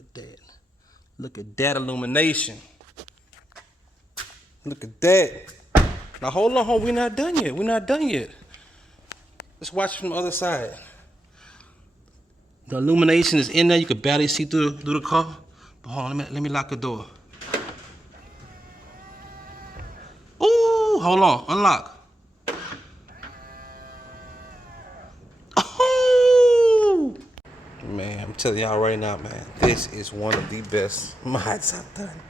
at that. Look at that illumination. Look at that. Now hold on, we're not done yet. We're not done yet. Let's watch from the other side. The illumination is in there. You can barely see through the car. But hold on, let me lock the door. Ooh, hold on, unlock. Oh! Man, I'm telling y'all right now, man, this is one of the best mods I've done.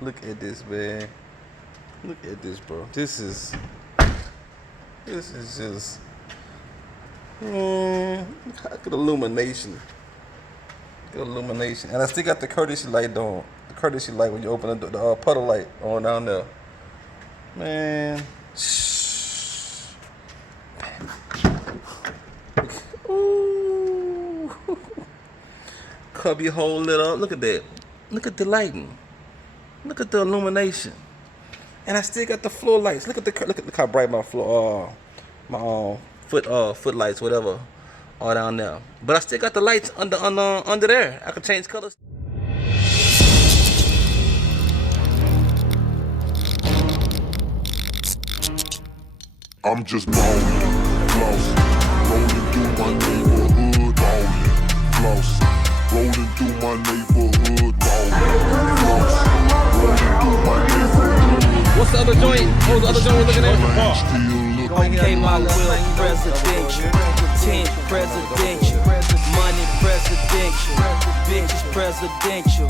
Look at this, man. Look at this, bro. This is just, man, look at the illumination. Good illumination. And I still got the courtesy light on. The courtesy light when you open the puddle light on down there. Man. Ooh. Cubby hole lit up. Look at that. Look at the lighting. Look at the illumination. And I still got the floor lights. Look at how bright my floor my foot lights, whatever, all down there. But I still got the lights under there. I can change colors. I'm just ballin', flossing, rolling through my neighborhood, ballin', flossing, rolling through my neighborhood, ballin', flossing, rolling through my neighborhood. What's the other joint? What was the other joint we're looking at? Okay, my will presidential, 10 presidential, money presidential, bitches presidential,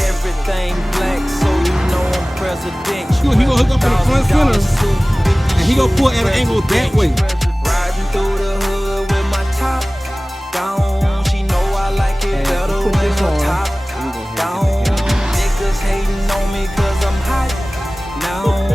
everything black, so you know I'm presidential. He gonna hook up in the front center, and he gonna pull at an angle that way. Riding through the hood with my top down, she know I like it better when my top down. Niggas hating on me 'cause I'm hot now.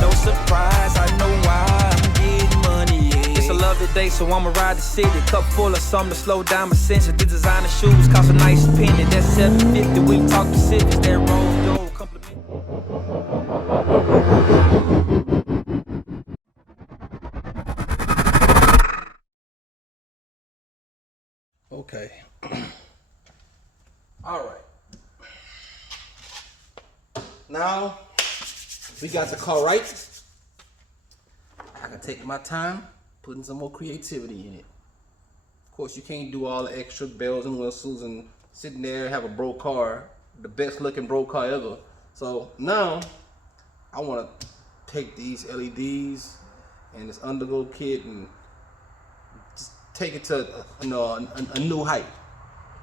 No surprise, I know why I'm getting money. Yeah. It's a lovely day, so I'ma ride the city. Cup full of something to slow down my senses. The designer shoes cost a nice penny. That's $750. We talk Pacifics, that Rolls Royce compliment. Okay. All right. Now we got the car right. I can take my time putting some more creativity in it. Of course, you can't do all the extra bells and whistles and sitting there and have a broke car, the best looking broke car ever. So now I want to take these LEDs and this underglow kit and just take it to a new height.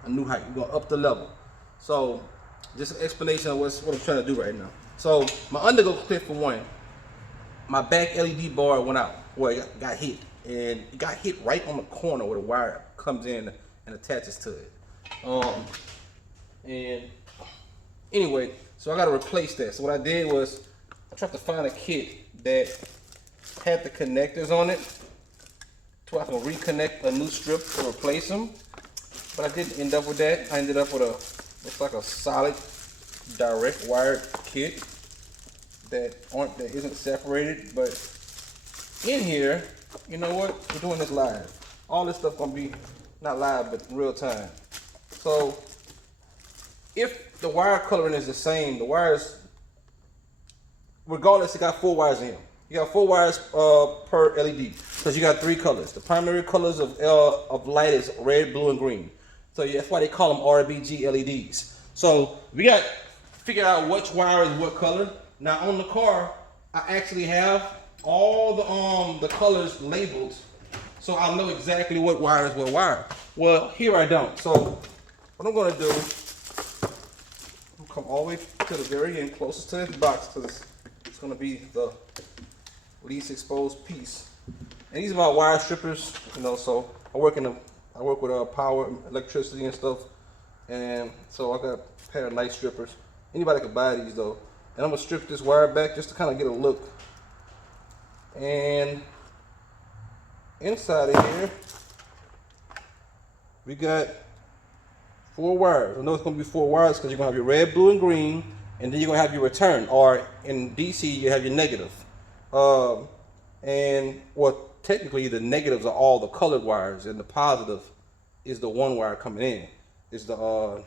A new height. We're going up the level. So just an explanation of what I'm trying to do right now. So my underglow kit, for one, my back LED bar went out. Well, it got hit. And it got hit right on the corner where the wire comes in and attaches to it. And anyway, so I got to replace that. So what I did was I tried to find a kit that had the connectors on it so I can reconnect a new strip to replace them. But I didn't end up with that. I ended up with looks like a solid direct wired kit that isn't separated. But in here, you know what? We're doing this live. All this stuff gonna be not live, but in real time. So if the wire coloring is the same, the wires, regardless, it got 4 wires in here. You got 4 wires per LED, because you got 3 colors. The primary colors of light is red, blue, and green. So that's why they call them RBG LEDs. So we got to figure out which wire is what color. Now on the car, I actually have all the colors labeled, so I know exactly what wire is what wire. Well, here I don't. So what I'm gonna do, I'm gonna come all the way to the very end, closest to this box, because it's gonna be the least exposed piece. And these are my wire strippers, you know. So I work with power, electricity, and stuff. And so I got a pair of nice strippers. Anybody could buy these though. And I'm gonna strip this wire back just to kind of get a look. And inside of here, we got 4 wires. I know it's gonna be 4 wires because you're gonna have your red, blue, and green, and then you're gonna have your return, or in DC you have your negative. And well, technically the negatives are all the colored wires, and the positive is the one wire coming in. Is the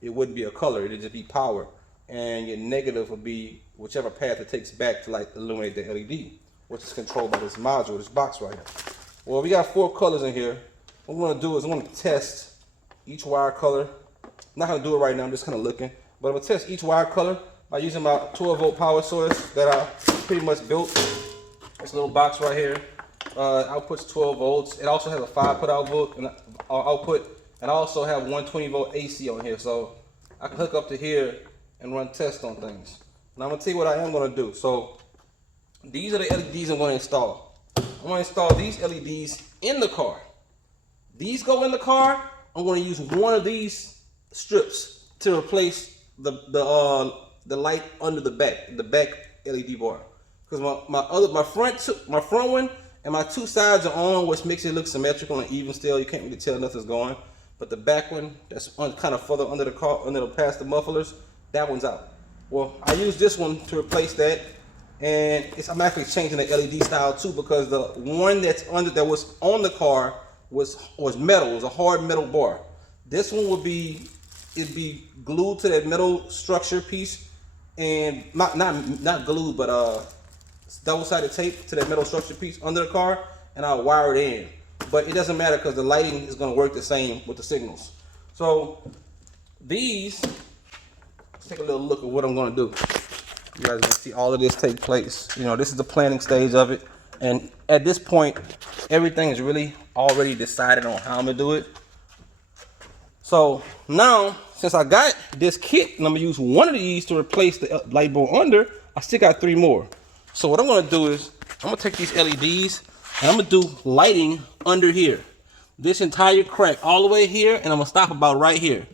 it wouldn't be a color, it'd just be power. And your negative would be whichever path it takes back to like illuminate the LED, which is controlled by this module, this box right here. Well, we got 4 colors in here. What I'm gonna do is I'm gonna test each wire color. I'm not gonna do it right now, I'm just kind of looking. But I'm gonna test each wire color by using my 12-volt power source that I pretty much built. This little box right here. Output's 12 volts. It also has a 5-put output, and I also have 120-volt AC on here, so I can hook up to here and run tests on things. Now I'm gonna tell you what I am gonna do. So these are the LEDs I'm gonna install. I'm gonna install these LEDs in the car. These go in the car. I'm gonna use one of these strips to replace the light under the back LED bar. Because my front one and my 2 sides are on, which makes it look symmetrical and even still. You can't really tell nothing's going. But the back one, that's kind of further under the car, past the mufflers, that one's out. Well, I use this one to replace that, and I'm actually changing the LED style too, because the one that was on the car was metal. It was a hard metal bar. This one would be glued to that metal structure piece, and not glued, but double-sided tape to that metal structure piece under the car, and I'll wire it in. But it doesn't matter because the lighting is going to work the same with the signals. So these, let's take a little look at what I'm going to do. You guys are going to see all of this take place. You know, this is the planning stage of it. And at this point, everything is really already decided on how I'm going to do it. So now, since I got this kit, and I'm going to use one of these to replace the light bulb under, I still got 3 more. So what I'm going to do is, I'm going to take these LEDs, and I'm going to do lighting under here. This entire crack all the way here, and I'm going to stop about right here.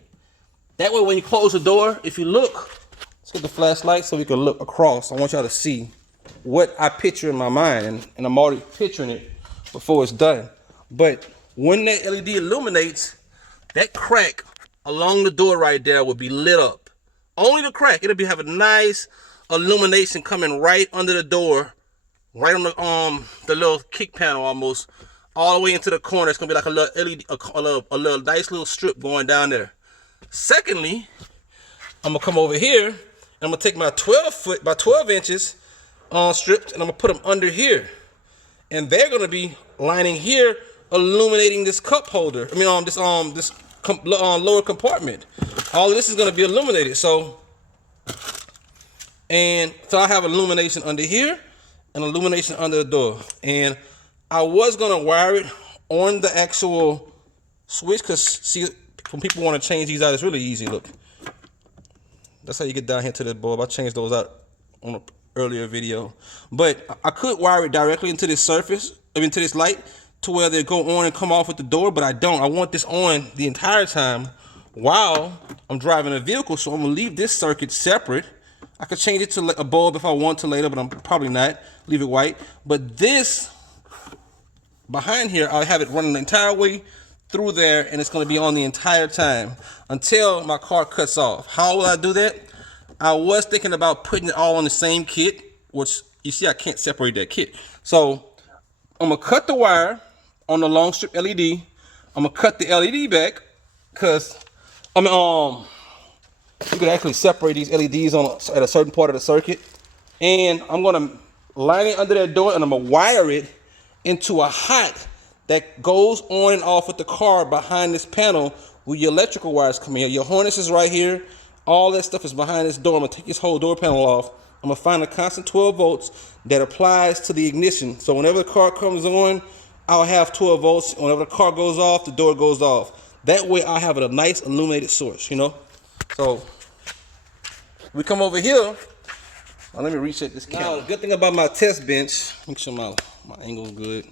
That way when you close the door, if you look, let's get the flashlight so we can look across. I want y'all to see what I picture in my mind, and I'm already picturing it before it's done. But when that LED illuminates, that crack along the door right there will be lit up. Only the crack. It'll have a nice illumination coming right under the door, right on the little kick panel almost, all the way into the corner. It's gonna be like a little LED, a little nice little strip going down there. Secondly, I'm gonna come over here and I'm gonna take my 12 by 12 inches strips, and I'm gonna put them under here, and they're gonna be lining here, illuminating this cup holder. I mean, this lower compartment. All of this is gonna be illuminated. So I have illumination under here and illumination under the door. And I was gonna wire it on the actual switch, because see, when people want to change these out, it's really easy. Look, that's how you get down here to the bulb. I changed those out on an earlier video, but I could wire it directly into this into this light, to where they go on and come off with the door, but I don't. I want this on the entire time while I'm driving a vehicle, so I'm gonna leave this circuit separate. I could change it to a bulb if I want to later, but I'm probably not. Leave it white. But this behind here, I'll have it running the entire way through there, and it's going to be on the entire time until my car cuts off. How will I do that? I was thinking about putting it all on the same kit, which you see I can't separate that kit. So I'm going to cut the wire on the long strip LED. I'm going to cut the LED back, because you can actually separate these LEDs at a certain part of the circuit. And I'm going to line it under that door, and I'm going to wire it into a hot that goes on and off with the car behind this panel where your electrical wires come in. Your harness is right here. All that stuff is behind this door. I'm going to take this whole door panel off. I'm going to find a constant 12 volts that applies to the ignition. So whenever the car comes on, I'll have 12 volts. Whenever the car goes off, the door goes off. That way I'll have a nice illuminated source, you know? So we come over here. Now let me reset this camera. Now, good thing about my test bench, make sure my angle's good.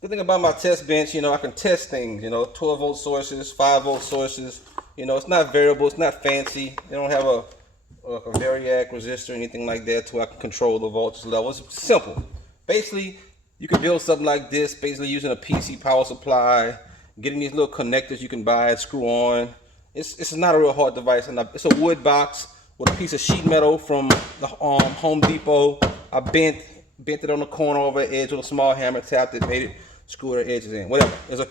Good thing about my test bench, you know, I can test things, you know, 12 volt sources, 5 volt sources. You know, it's not variable, it's not fancy. They don't have a variac resistor or anything like that to where I can control the voltage level. It's simple. Basically, you can build something like this, basically using a PC power supply, getting these little connectors you can buy and screw on. It's not a real hard device, and it's a wood box with a piece of sheet metal from the Home Depot. I bent it on the corner over the edge with a small hammer, tapped it, made it screw their edges in, whatever. There's a a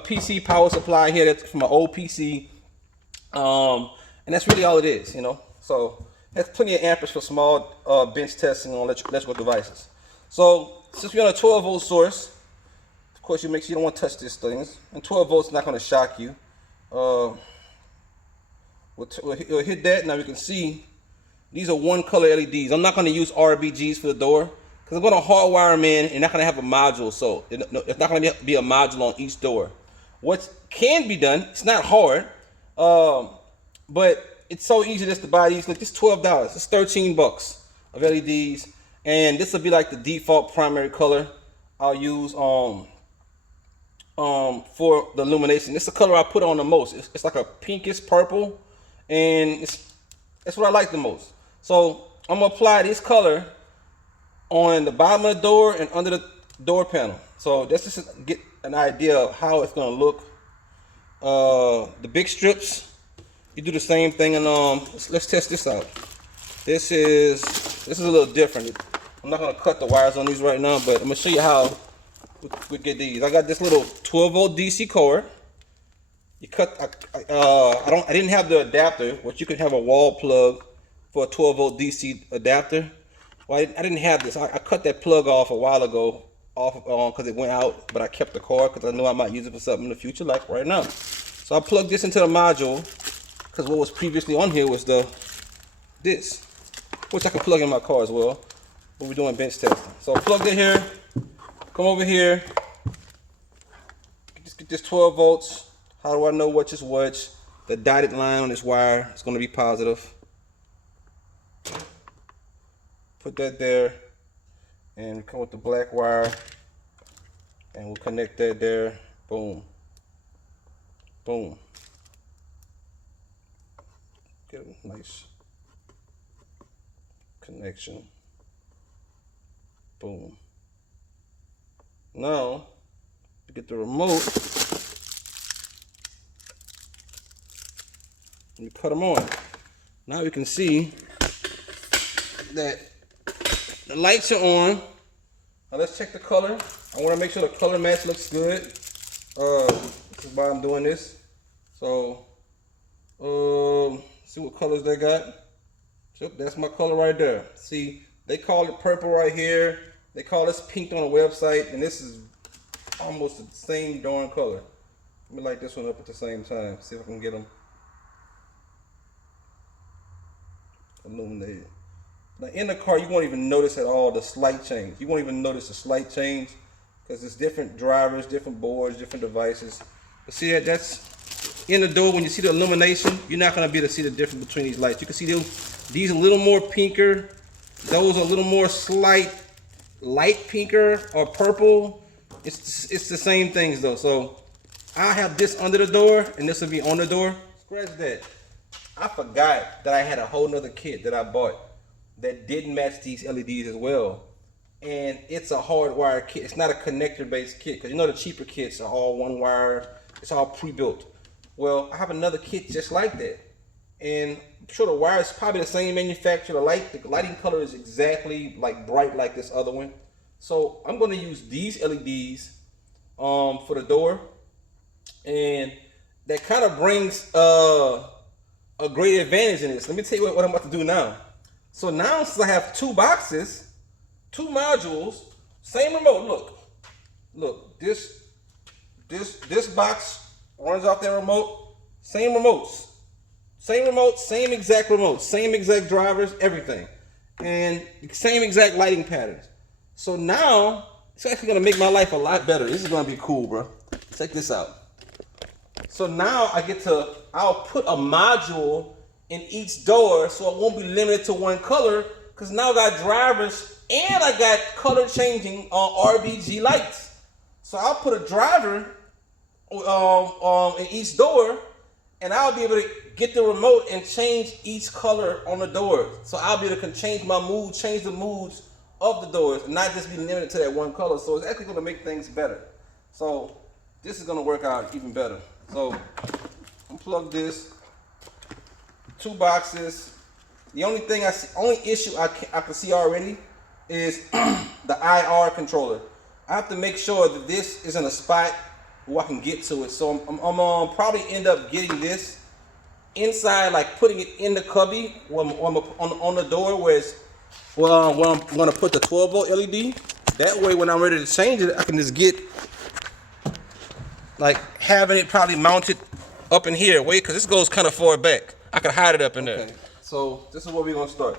PC power supply here that's from an old PC, and that's really all it is, you know. So that's plenty of amperes for small bench testing on electrical devices. So since we're on a 12-volt source, of course you make sure you don't want to touch these things, and 12 volts is not going to shock you. We'll hit that. Now we can see these are one color LEDs. I'm not going to use RBGs for the door because I'm going to hardwire them in and not going to have a module. So it's not going to be a module on each door. What can be done, it's not hard, but it's so easy just to buy these. Look, it's $12. It's 13 bucks of LEDs. And this will be like the default primary color I'll use for the illumination. This is the color I put on the most. It's like a pinkish purple, and that's what I like the most. So I'm gonna apply this color on the bottom of the door and under the door panel. So that's just to get an idea of how it's gonna look. The big strips, you do the same thing, and let's test this out. This is a little different. I'm not gonna cut the wires on these right now, but I'm gonna show you how we get these. I got this little 12-volt DC cord. You cut. I didn't have the adapter, which you could have a wall plug for a 12-volt DC adapter. Well, I didn't have this. I cut that plug off a while ago, because it went out, but I kept the cord because I knew I might use it for something in the future, like right now. So I plugged this into the module because what was previously on here was this, which I can plug in my car as well. But we're doing bench testing. So plug in here, come over here, just get this 12 volts. How do I know which is which? The dotted line on this wire is going to be positive. Put that there, and come with the black wire, and we'll connect that there. Boom. Boom. Get a nice connection. Boom. Now, to get the remote, you cut them on. Now we can see that the lights are on. Now let's check the color. I want to make sure the color match looks good. This is why I'm doing this. So, see what colors they got. So that's my color right there. See, they call it purple right here. They call this pink on the website, and this is almost the same darn color. Let me light this one up at the same time. See if I can get them illuminated. Now in the car, you won't even notice at all the slight change. You won't even notice the slight change because it's different drivers, different boards, different devices. But see that's in the door. When you see the illumination, you're not going to be able to see the difference between these lights. You can see these a little more pinker. Those are a little more light pinker or purple. It's the same things though. So I have this under the door and this will be on the door. Scratch that. I forgot that I had a whole nother kit that I bought that didn't match these LEDs as well. And it's a hardwired kit. It's not a connector based kit, because you know the cheaper kits are all one wire. It's all pre-built. Well, I have another kit just like that. And I'm sure the wire is probably the same manufacturer. The lighting color is exactly like bright like this other one. So I'm going to use these LEDs for the door, and that kind of brings a great advantage in this. Let me tell you what I'm about to do now. So now, since I have two boxes, two modules, same remote. Look, this box runs off that remote. Same remotes. Same exact remote, same exact drivers, everything. And same exact lighting patterns. So now, it's actually gonna make my life a lot better. This is gonna be cool, bro. Check this out. So now I'll put a module in each door so it won't be limited to one color, because now I got drivers and I got color changing RBG lights. So I'll put a driver in each door, and I'll be able to get the remote and change each color on the door. So I'll be able to change my mood, change the moods of the doors, and not just be limited to that one color. So it's actually going to make things better. So this is going to work out even better. So unplug this. Two boxes. The only issue I can see already is the IR controller. I have to make sure that this is in a spot where I can get to it. So I'm probably end up getting this inside, like putting it in the cubby when I'm on the door where it's where I'm gonna put the 12 volt LED. That way, when I'm ready to change it, I can just get like having it probably mounted up in here. Wait, because this goes kind of far back. I can hide it up in there. Okay, so this is where we're gonna start.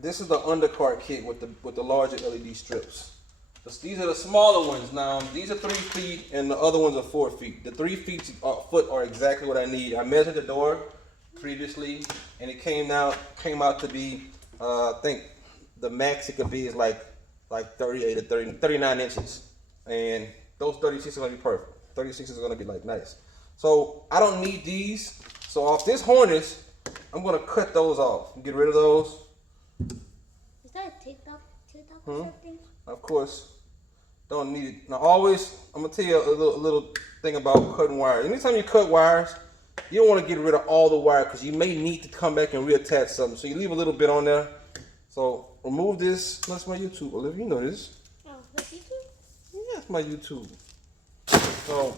This is the undercard kit with the larger LED strips. These are the smaller ones. Now these are 3 feet and the other ones are 4 feet. The 3 foot are exactly what I need. I measured the door previously and it came out to be I think the max it could be is like 38 to 39 inches. And those 36 are gonna be perfect. 36 is gonna be like nice. So I don't need these. So off this harness, I'm gonna cut those off. Get rid of those. Is that a TikTok or something? Of course, don't need it. Now always, I'm gonna tell you a little thing about cutting wires. Anytime you cut wires, you don't want to get rid of all the wire because you may need to come back and reattach something. So you leave a little bit on there. So remove this. That's my YouTube. Olivia, you know this. Oh, that's YouTube? Yeah, that's my YouTube. So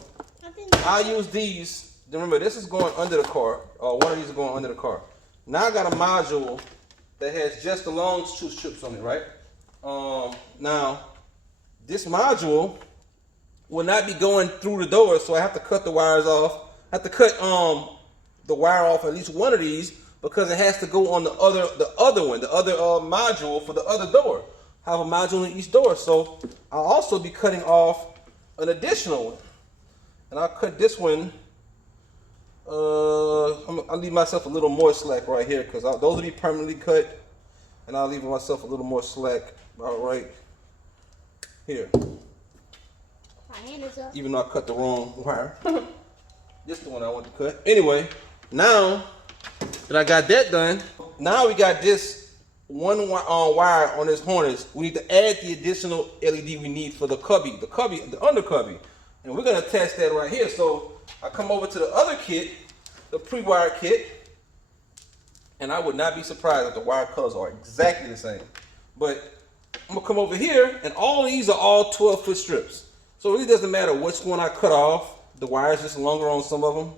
I use these. Remember, this is going under the car. One of these is going under the car. Now I got a module that has just the long two strips on it, right? Now, this module will not be going through the door, so I have to cut the wires off. I have to cut the wire off at least one of these because it has to go on the other module for the other door. I have a module in each door, so I'll also be cutting off an additional one. And I'll cut this one. I'll leave myself a little more slack right here because those will be permanently cut, and I'll leave myself a little more slack about right here. My hand is up. Even though I cut the wrong wire. This is the one I want to cut. Anyway, now that I got that done, now we got this one wire on this harness. We need to add the additional LED we need for the under cubby. And we're gonna test that right here. So I come over to the other kit, the pre-wire kit, and I would not be surprised if the wire colors are exactly the same. But I'm gonna come over here, and all these are all 12-foot strips. So it really doesn't matter which one I cut off. The wire is just longer on some of them,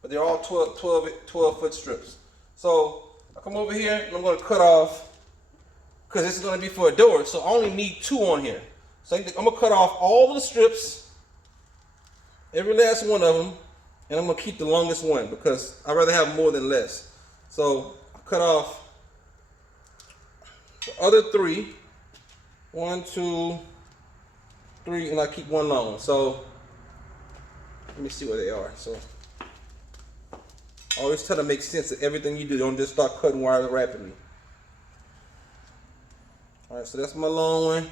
but they're all 12-foot strips. So I come over here, and I'm gonna cut off, because this is gonna be for a door, so I only need 2 on here. So I'm gonna cut off all the strips, every last one of them, and I'm gonna keep the longest one because I'd rather have more than less. So I cut off the other 3, 1, 2, 3, and I keep one long one. So let me see where they are. So always try to make sense of everything you do. Don't just start cutting wires rapidly. All right, so that's my long one,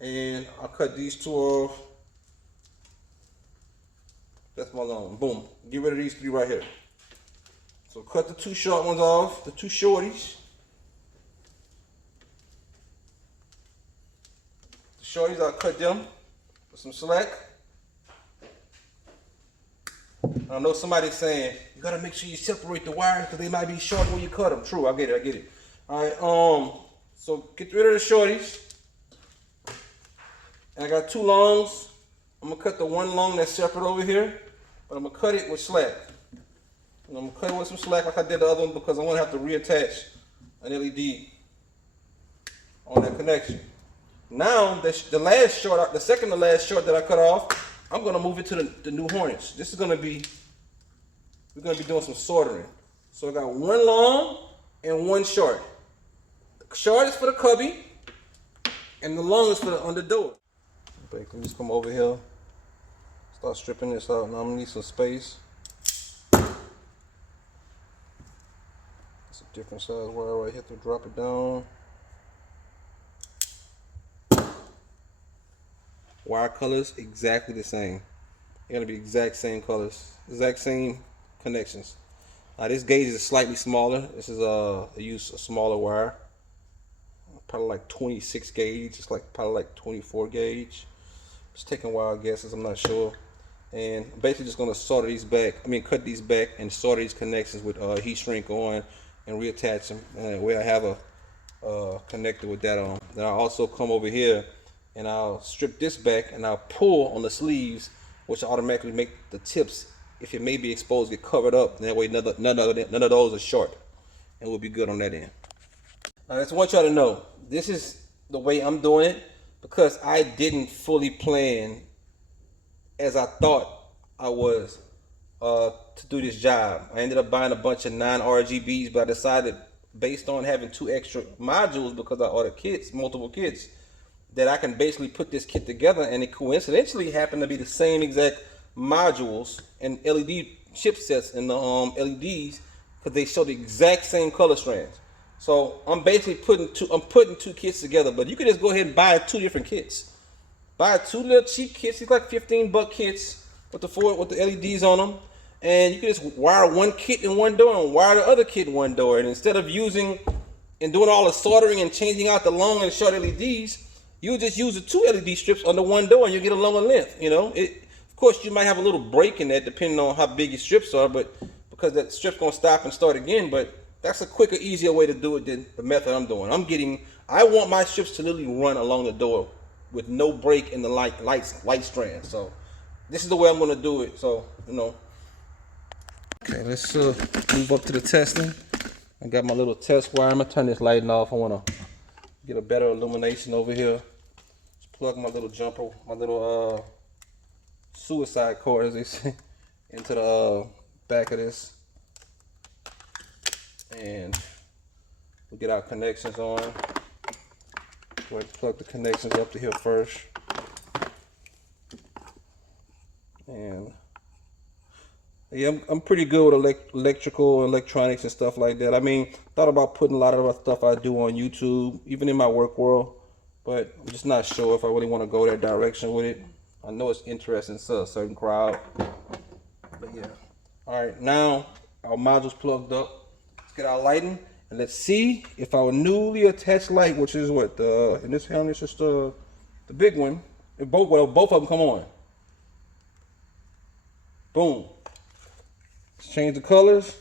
and I'll cut these 2 off. That's my long one. Boom. Get rid of these 3 right here. So cut the 2 short ones off, the 2 shorties. The shorties, I'll cut them with some slack. I know somebody's saying, you gotta make sure you separate the wires because they might be short when you cut them. True, I get it. All right, so get rid of the shorties. And I got 2 longs. I'm gonna cut the 1 long that's separate over here, but I'm gonna cut it with slack. And I'm gonna cut it with some slack like I did the other one because I want to have to reattach an LED on that connection. Now the second to last short that I cut off, I'm gonna move it to the new harness. This is gonna be, we're gonna be doing some soldering. So I got 1 long and 1 short. The short is for the cubby, and the long is for the under door. Let me just come over here, start stripping this out. Now I'm gonna need some space. It's a different size wire right here to drop it down. Wire colors exactly the same. They're gonna be exact same colors, exact same connections. This gauge is slightly smaller. This is I use a smaller wire, probably like 26 gauge. It's like probably like 24 gauge. It's taking wild guesses, I'm not sure. And I'm basically just gonna solder these back. Cut these back and solder these connections with heat shrink on and reattach them. And where I have a connector with that on. Then I also come over here and I'll strip this back, and I'll pull on the sleeves, which will automatically make the tips, if it may be exposed, get covered up. That way none of those are short, and we'll be good on that end. I just want y'all to know, this is the way I'm doing it, because I didn't fully plan as I thought I was to do this job. I ended up buying a bunch of non-RGBs, but I decided, based on having 2 extra modules because I ordered kits, multiple kits, that I can basically put this kit together, and it coincidentally happened to be the same exact modules and LED chipsets in the LEDs, because they show the exact same color strands. So I'm basically putting 2 kits together, but you could just go ahead and buy 2 different kits. Buy 2 little cheap kits. It's like $15 kits with the LEDs on them, and you can just wire 1 kit in one door and wire the other kit in one door. And instead of using and doing all the soldering and changing out the long and short LEDs, you just use the 2 LED strips under one door, and you get a longer length. You know, of course, you might have a little break in that depending on how big your strips are, but because that strip's gonna stop and start again. But that's a quicker, easier way to do it than the method I'm doing. I want my strips to literally run along the door with no break in the light strand. So this is the way I'm gonna do it. So, you know. Okay, let's move up to the testing. I got my little test wire. I'm gonna turn this lighting off. I wanna get a better illumination over here. Just plug my little jumper, my little suicide cord, as they say, into the back of this, and we'll get our connections on. Go ahead and plug the connections up to here first, and yeah, I'm pretty good with electrical, electronics, and stuff like that. I mean, thought about putting a lot of the stuff I do on YouTube, even in my work world, but I'm just not sure if I really want to go that direction with it. I know it's interesting to a certain crowd, but yeah. All right, now our module's plugged up. Let's get our lighting, and let's see if our newly attached light, which is what in this hand, it's just the big one. If both of them come on. Boom. Let's change the colors.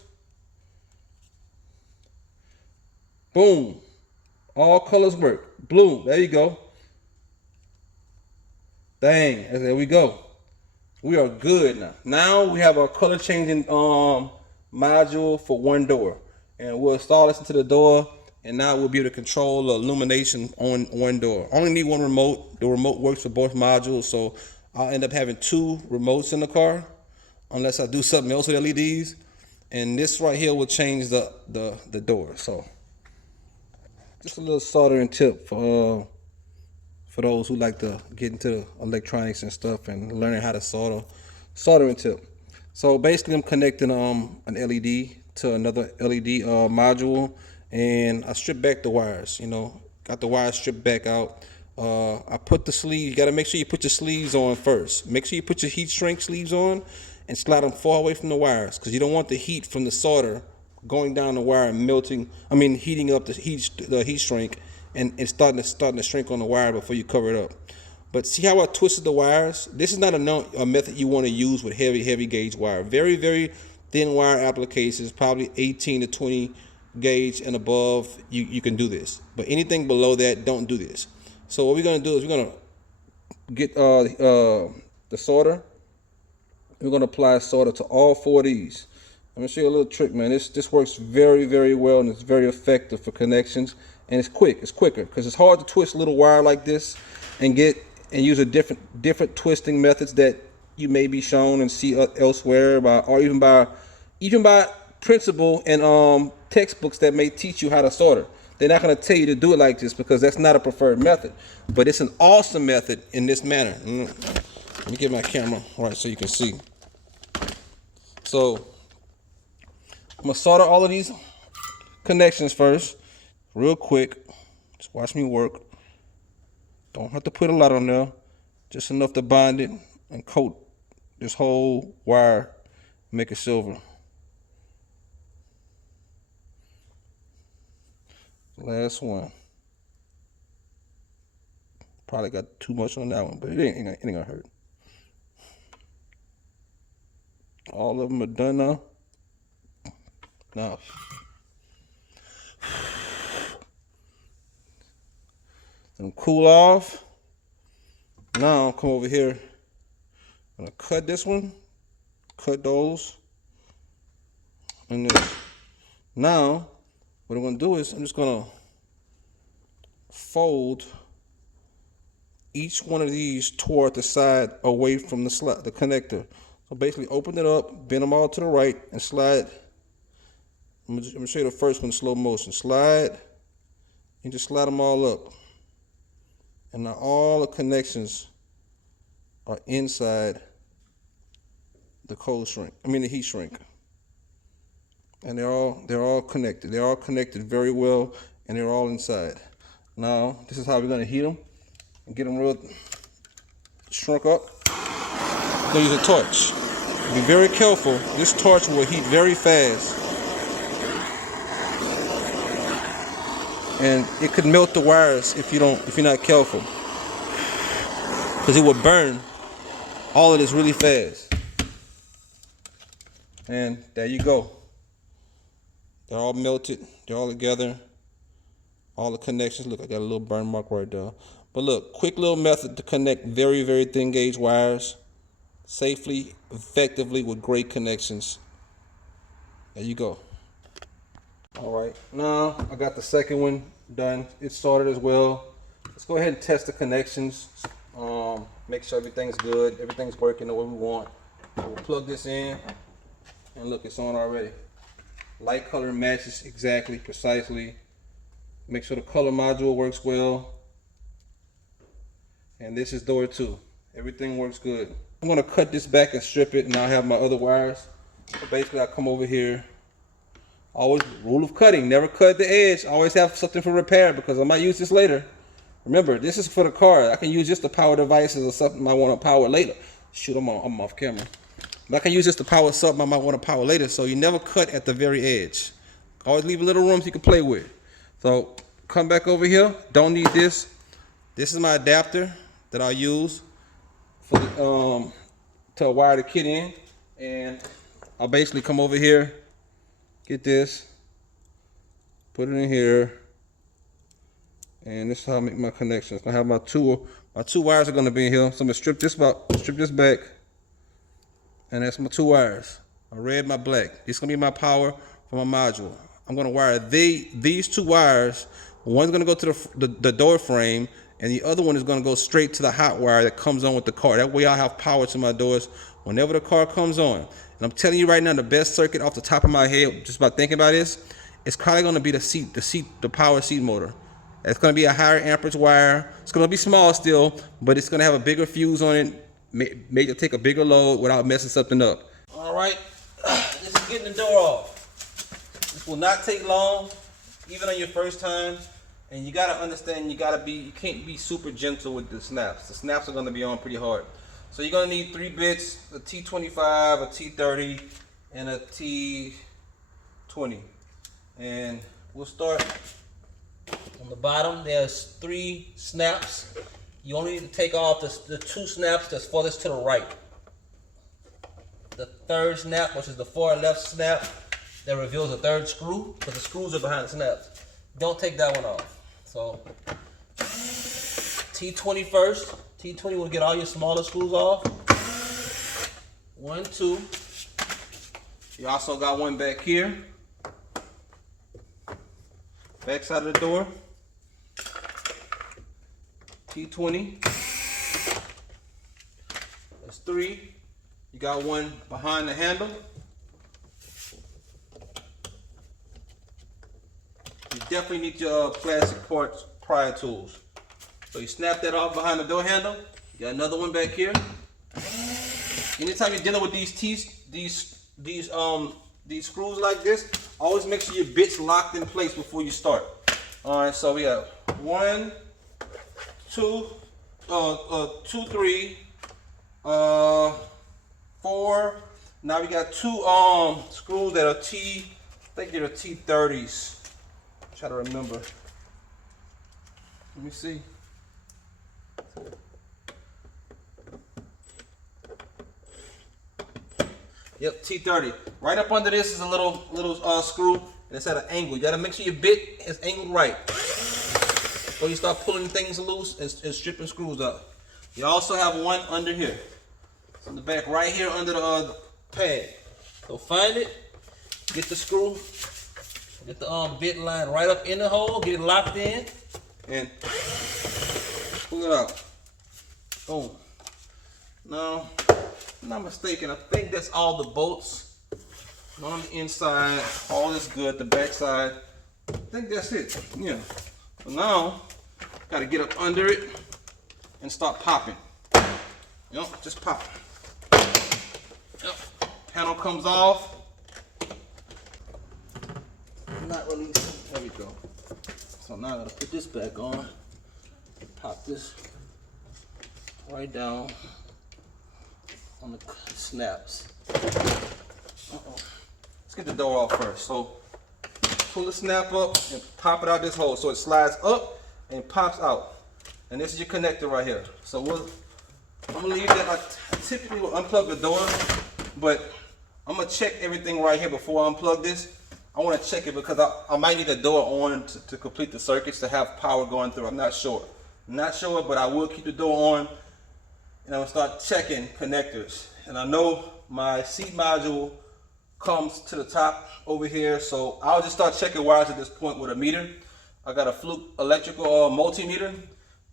Boom. All colors work. Blue. There you go. Dang. There we go. We are good now. Now we have our color changing module for one door. And we'll install this into the door. And now we'll be able to control the illumination on one door. Only need 1 remote. The remote works for both modules. So I'll end up having 2 remotes in the car, unless I do something else with LEDs. And this right here will change the door. So just a little soldering tip for those who like to get into electronics and stuff and learning how to soldering tip. So basically I'm connecting an LED to another LED module, and I strip back the wires, you know, got the wires stripped back out. I put the sleeves, you gotta make sure you put your sleeves on first. Make sure you put your heat shrink sleeves on and slide them far away from the wires, because you don't want the heat from the solder going down the wire and heating up the heat shrink, and it's starting to shrink on the wire before you cover it up. But see how I twisted the wires? This is not a method you want to use with heavy gauge wire. Very, very thin wire applications, probably 18 to 20 gauge and above, you can do this. But anything below that, don't do this. So what we're gonna do is we're gonna get the solder. We're gonna apply solder to all 4 of these. Let me show you a little trick, man. This works very, very well, and it's very effective for connections. And it's quick. It's quicker, because it's hard to twist a little wire like this and use a different twisting methods that you may be shown and see elsewhere, or even by principle and textbooks that may teach you how to solder. They're not going to tell you to do it like this, because that's not a preferred method. But it's an awesome method in this manner. Let me get my camera right so you can see. So I'm going to solder all of these connections first, real quick. Just watch me work. Don't have to put a lot on there, just enough to bind it and coat this whole wire, make it silver. Last one. Probably got too much on that one, but it ain't gonna hurt. All of them are done now. Now, let them cool off. Now come over here. I'm gonna cut this one, cut those, and this. Now, what I'm gonna do is I'm just gonna fold each one of these toward the side away from the connector. So basically open it up, bend them all to the right, and slide. I'm gonna show you the first one in slow motion. Slide, and just slide them all up. And now all the connections are inside the the heat shrink. And they're all connected. They're all connected very well, and they're all inside. Now, this is how we're gonna heat them and get them real shrunk up. I'm gonna use a torch. Be very careful. This torch will heat very fast. And it could melt the wires if you're not careful. Because it will burn all of this really fast. And there you go. They're all melted. They're all together. All the connections. Look, I got a little burn mark right there. But look, quick little method to connect very, very thin gauge wires safely, effectively, with great connections. There you go. All right, now I got the second one done. It's sorted as well. Let's go ahead and test the connections. Make sure everything's good, everything's working the way we want. So we'll plug this in, and look, it's on already. Light color matches exactly, precisely. Make sure the color module works well. And this is door 2. Everything works good. I'm gonna cut this back and strip it, and I'll have my other wires. So basically I come over here. Always, rule of cutting, never cut the edge. Always have something for repair, because I might use this later. Remember, this is for the car. I can use just to power devices or something I want to power later. Shoot, I'm off camera. But I can use this to power something I might want to power later. So you never cut at the very edge. Always leave a little room so you can play with. So come back over here. Don't need this. This is my adapter that I use for the, to wire the kit in. And I'll basically come over here, get this, put it in here, and this is how I make my connections. I have my two wires are gonna be in here. So I'm gonna strip this back, and that's my 2 wires. My red, my black. This is gonna be my power for my module. I'm gonna wire these 2 wires. One's gonna go to the door frame, and the other one is gonna go straight to the hot wire that comes on with the car. That way I'll have power to my doors whenever the car comes on. And I'm telling you right now, the best circuit off the top of my head, just by thinking about this, it's probably gonna be the power seat motor. It's gonna be a higher amperage wire. It's gonna be small still, but it's gonna have a bigger fuse on it, make it take a bigger load without messing something up. All right, this is getting the door off. This will not take long, even on your first time. And you gotta understand, you can't be super gentle with the snaps. The snaps are gonna be on pretty hard. So you're gonna need 3 bits, a T25, a T30, and a T20. And we'll start on the bottom. There's 3 snaps. You only need to take off the 2 snaps that's farthest to the right. The 3rd snap, which is the far left snap, that reveals the 3rd screw, because the screws are behind the snaps. Don't take that one off. So T20 first. T20 will get all your smaller screws off. 1, 2. You also got one back here. Back side of the door. T20. That's 3. You got one behind the handle. You definitely need your plastic parts pry tools. So you snap that off behind the door handle. You got another one back here. Anytime you're dealing with these screws like this, always make sure your bit's locked in place before you start. All right, so we have 1, 2, 3, 4. Now we got 2 screws that are I think they're T30s. Try to remember. Let me see. Yep, T30. Right up under this is a little screw, and it's at an angle. You gotta make sure your bit is angled right before you start pulling things loose and stripping screws up. You also have one under here. It's in the back right here under the pad. So find it, get the screw, get the bit line right up in the hole, get it locked in, and pull it out. Boom. Now, if I'm not mistaken, I think that's all the bolts. On the inside, all is good. The back side, I think that's it. Yeah. So now, gotta get up under it and start popping. Yep, just pop. Yep. Panel comes off. Not releasing. There we go. So now I gotta put this back on. Pop this right down on the snaps. Let's get the door off first. So pull the snap up and pop it out this hole so it slides up and pops out. And this is your connector right here. So I'm gonna leave that. I typically will unplug the door, but I'm gonna check everything right here before I unplug this. I want to check it because I might need the door on to complete the circuits to have power going through. I'm not sure. But I will keep the door on, and I'm gonna start checking connectors. And I know my seat module comes to the top over here, so I'll just start checking wires at this point with a meter. I got a Fluke electrical multimeter,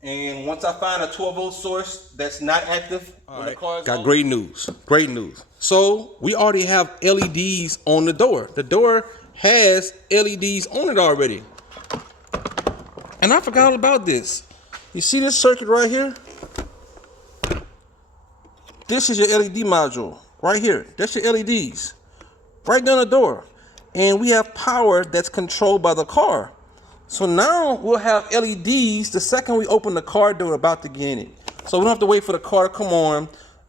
and once I find a 12-volt source that's not active, when the car is Got on, great news. Great news. So we already have LEDs on the door. The door has LEDs on it already. And I forgot all about this. You see this circuit right here? This is your LED module right here. That's your LEDs right down the door. And we have power that's controlled by the car. So now we'll have LEDs the second we open the car door about to get in it. So we don't have to wait for the car to come on.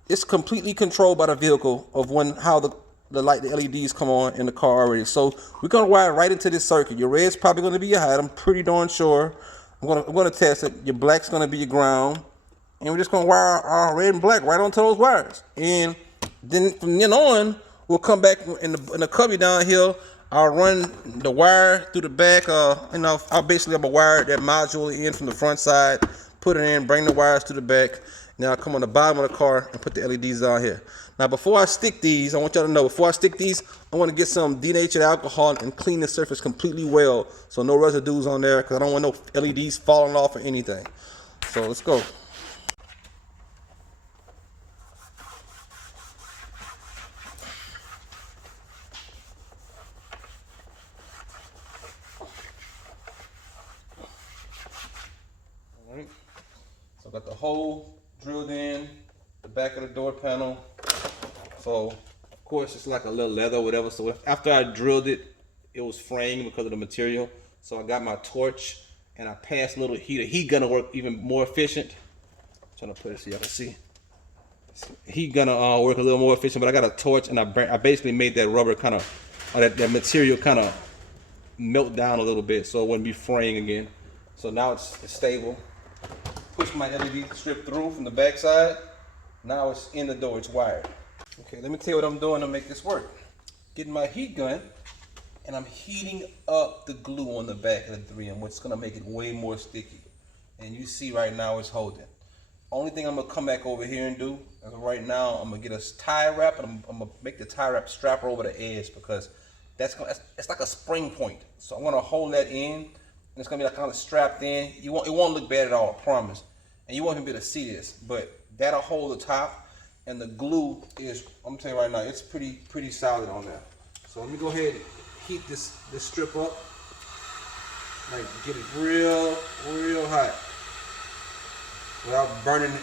It's completely controlled by the vehicle of how the LEDs come on in the car already. So we're gonna wire right into this circuit. Your red's probably gonna be your height. I'm pretty darn sure. I'm gonna test it. Your black's gonna be your ground, and we're just gonna wire our red and black right onto those wires. And then from then on, we'll come back in the cubby down here. I'll run the wire through the back. I'll wire that module in from the front side, put it in, bring the wires to the back. Now I'll come on the bottom of the car and put the LEDs down here. Now before I stick these, I want y'all to know, I want to get some denatured alcohol and clean the surface completely well, so no residues on there, because I don't want no LEDs falling off or anything. So let's go. Alright. So I got the hole drilled in the back of the door panel. So of course it's like a little leather or whatever. So after I drilled it, it was framed because of the material. So I got my torch and I passed a little heat. Heat gun to work even more efficient. I'm trying to put it so y'all can see. Heat gonna work a little more efficient, but I got a torch and I basically made that rubber kind of, that material kind of melt down a little bit so it wouldn't be fraying again. So now it's stable. Push my LED strip through from the back side. Now it's in the door, it's wired. Okay, let me tell you what I'm doing to make this work. Getting my heat gun, and I'm heating up the glue on the back of the 3M, which is gonna make it way more sticky. And you see right now it's holding. Only thing I'm gonna come back over here and do, right now, I'm gonna get a tie wrap, and I'm gonna make the tie wrap strap over the edge, because it's like a spring point. So I'm gonna hold that in, and it's gonna be like kind of strapped in. It won't look bad at all, I promise. And you won't even be able to see this, but that'll hold the top, and the glue is, I'm telling you right now, it's pretty solid on there. So let me go ahead and heat this strip up, like get it real hot without burning it.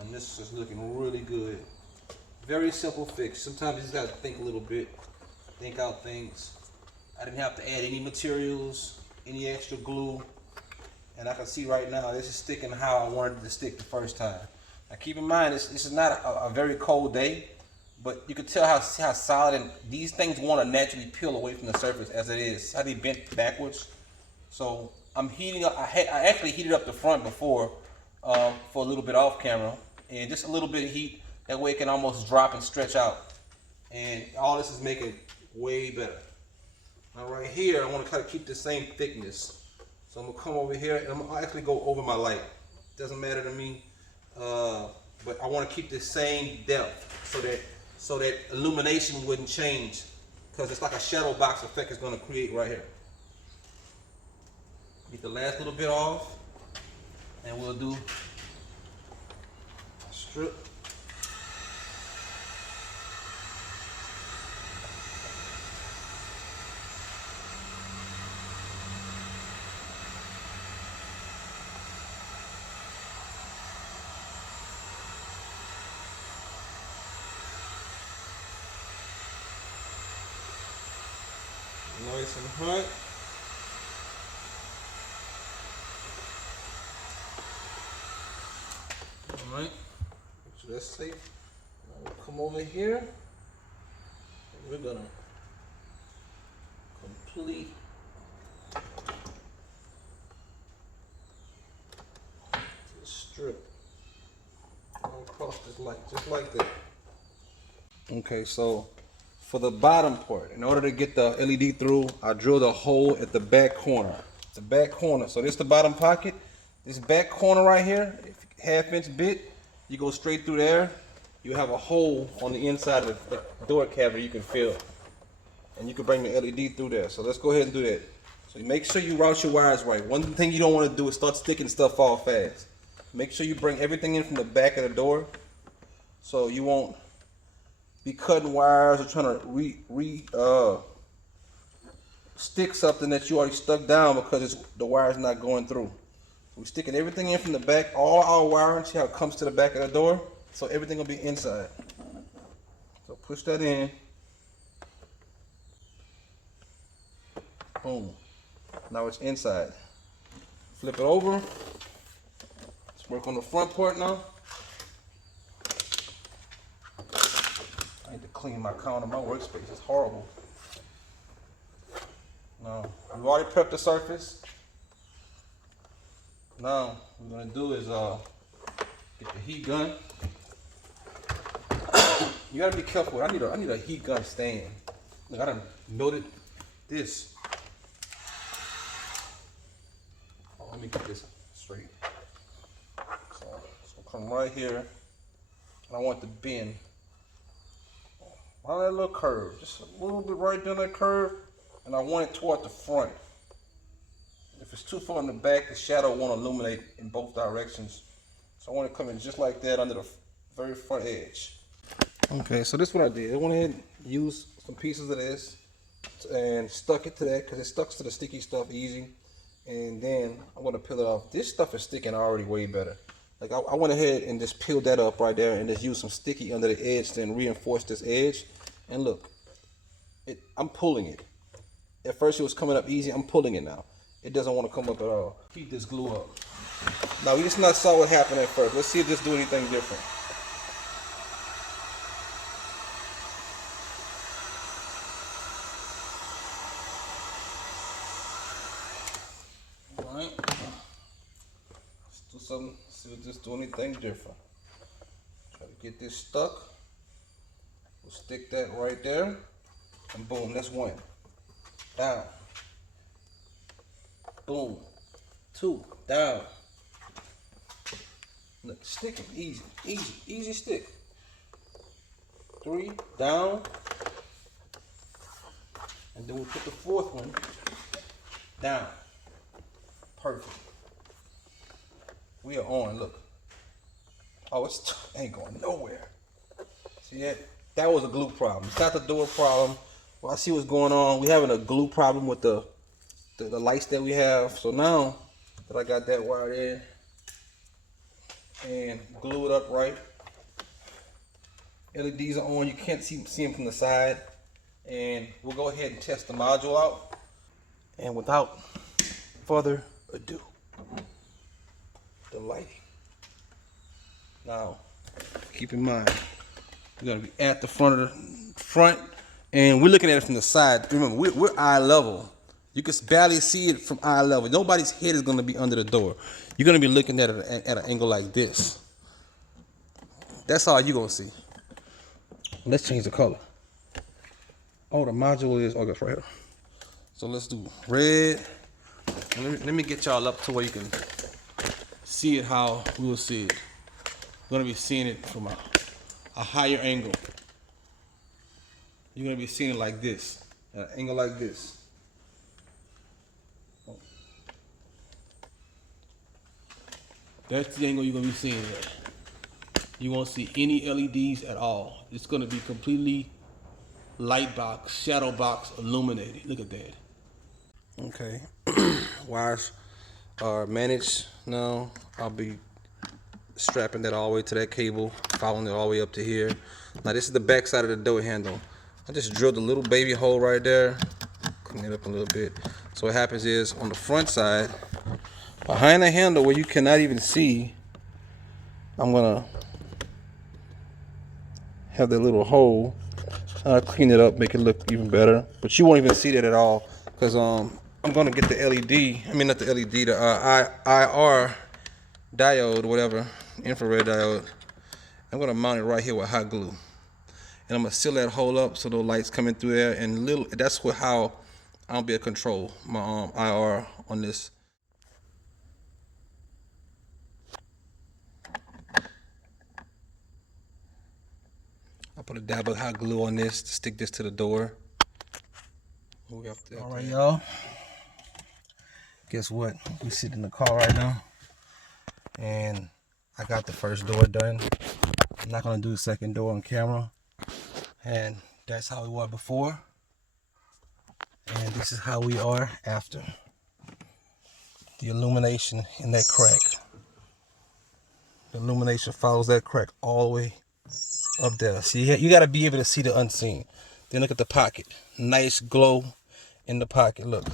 And this is looking really good. Very simple fix. Sometimes you just gotta think a little bit, think out things. I didn't have to add any materials, any extra glue. And I can see right now, this is sticking how I wanted it to stick the first time. Now keep in mind, this is not a very cold day, but you can tell how solid, and these things want to naturally peel away from the surface as it is. How they bent backwards. So I'm heating up, I actually heated up the front before for a little bit off camera, and just a little bit of heat, that way it can almost drop and stretch out. And all this is making it way better. Now right here, I want to kind of keep the same thickness. So I'm gonna come over here and I'm gonna actually go over my light. Doesn't matter to me, but I want to keep the same depth so that illumination wouldn't change, because it's like a shadow box effect it's gonna create right here. Get the last little bit off, and we'll do a strip. Nice and hot. All right, so that's safe. Now we'll come over here and we're gonna complete the strip all across this light, just like that. Okay, so for the bottom part, in order to get the LED through, I drilled a hole at the back corner. The back corner. So this is the bottom pocket. This back corner right here, half-inch bit, you go straight through there. You have a hole on the inside of the door cavity you can fill, and you can bring the LED through there. So let's go ahead and do that. So you make sure you route your wires right. One thing you don't want to do is start sticking stuff off fast. Make sure you bring everything in from the back of the door, so you won't be cutting wires or trying to stick something that you already stuck down because the wire's not going through. So we're sticking everything in from the back, all our wiring. See how it comes to the back of the door? So everything will be inside. So push that in. Boom. Now it's inside. Flip it over. Let's work on the front part now. I need to clean my counter. My workspace is horrible. Now, we've already prepped the surface. Now, what we're gonna do is get the heat gun. You gotta be careful. I need a heat gun stand. Look, I done melted this. Oh, let me get this straight. So come right here, and I want the bend. On that little curve, just a little bit right down that curve, and I want it toward the front. If it's too far in the back, the shadow won't illuminate in both directions. So I want it coming just like that under the very front edge. Okay, so this is what I did. I went ahead and used some pieces of this and stuck it to that because it stuck to the sticky stuff easy. And then I'm gonna peel it off. This stuff is sticking already way better. Like I went ahead and just peeled that up right there and just used some sticky under the edge to reinforce this edge. And look, I'm pulling it. At first it was coming up easy. I'm pulling it now. It doesn't want to come up at all. Heat this glue up. Now we just not saw what happened at first. Let's see if this do anything different. All right. Let's do something. See if this do anything different. Try to get this stuck. We'll stick that right there, and boom. That's one. Down. Boom. Two. Down. Look, sticking. Easy. Easy. Easy stick. Three. Down. And then we'll put the fourth one down. Perfect. We are on. Look. Oh, it's ain't going nowhere. See that? That was a glue problem. It's not the door problem. Well, I see what's going on. We're having a glue problem with the lights that we have. So now that I got that wired in and glue it up right, LEDs are on. You can't see them from the side. And we'll go ahead and test the module out. And without further ado, the lighting. Now, keep in mind, we're gonna be at the front and we're looking at it from the side. Remember, we're eye level. You can barely see it from eye level. Nobody's head is gonna be under the door. You're gonna be looking at it at an angle like this. That's all you're gonna see. Let's change the color. Oh, the module is, oh, that's right here. So let's do red. Let me get y'all up to where you can see it how we will see it. We're gonna be seeing it from a higher angle. You're gonna be seeing it like this, at an angle like this. That's the angle you're gonna be seeing it at. You won't see any LEDs at all. It's gonna be completely light box, shadow box, illuminated. Look at that. Okay, wires are managed now. I'll be strapping that all the way to that cable, following it all the way up to here. Now this is the back side of the door handle. I just drilled a little baby hole right there, clean it up a little bit. So what happens is on the front side, behind the handle where you cannot even see, I'm gonna have that little hole. Clean it up, make it look even better. But you won't even see that at all, because I'm gonna get the LED. I mean, not the LED, the IR diode, whatever, infrared diode. I'm gonna mount it right here with hot glue, and I'm gonna seal that hole up so the lights coming through there. And that's how I'll be able to control my IR on this. I put a dab of hot glue on this to stick this to the door. All right, y'all. Guess what? We sit in the car right now, and I got the first door done. I'm not gonna do the second door on camera, and that's how we were before, and this is how we are after. The illumination in that crack. The illumination follows that crack all the way up there. See, you gotta be able to see the unseen. Then look at the pocket. Nice glow in the pocket. Look.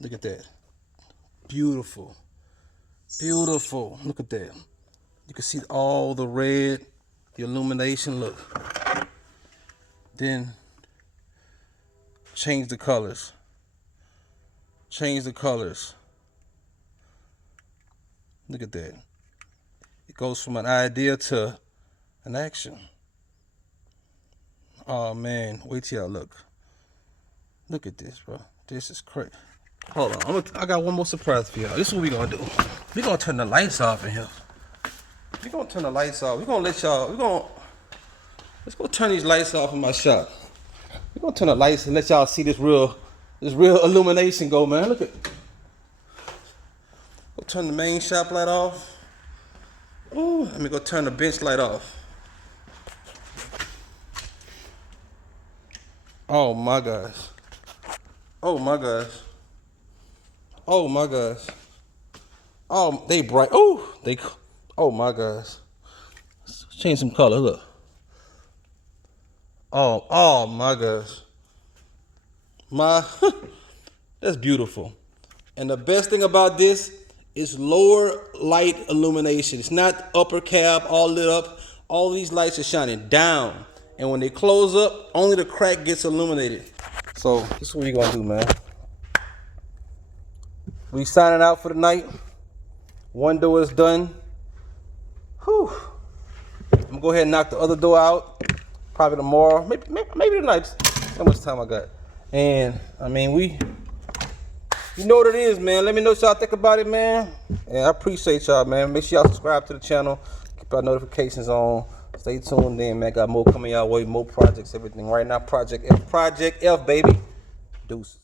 Look at that. Beautiful. Beautiful. Look at that. You can see all the red, the illumination. Look. Then change the colors. Change the colors. Look at that. It goes from an idea to an action. Oh man, wait till y'all look. Look at this, bro. This is crazy. Hold on, I got one more surprise for y'all. This is what we gonna do. We gonna turn the lights off in here. We gonna turn the lights off. We gonna let y'all. Let's go turn these lights off in my shop. We gonna turn the lights and let y'all see this real illumination go, man. Look at. Go turn the main shop light off. Ooh, let me go turn the bench light off. Oh my gosh. Oh my gosh. Oh my gosh. Oh, they bright. Oh my gosh. Let's change some color. Look. Oh my gosh. That's beautiful. And the best thing about this is lower light illumination. It's not upper cab all lit up. All these lights are shining down. And when they close up, only the crack gets illuminated. So this is what we gonna do, man. We signing out for the night. One door is done. Whew. I'm gonna go ahead and knock the other door out. Probably tomorrow, maybe tonight. How much time I got? And I mean, you know what it is, man. Let me know what y'all think about it, man. And I appreciate y'all, man. Make sure y'all subscribe to the channel. Keep our notifications on. Stay tuned in, man. Got more coming y'all way, more projects, everything. Right now, Project F, baby. Deuces.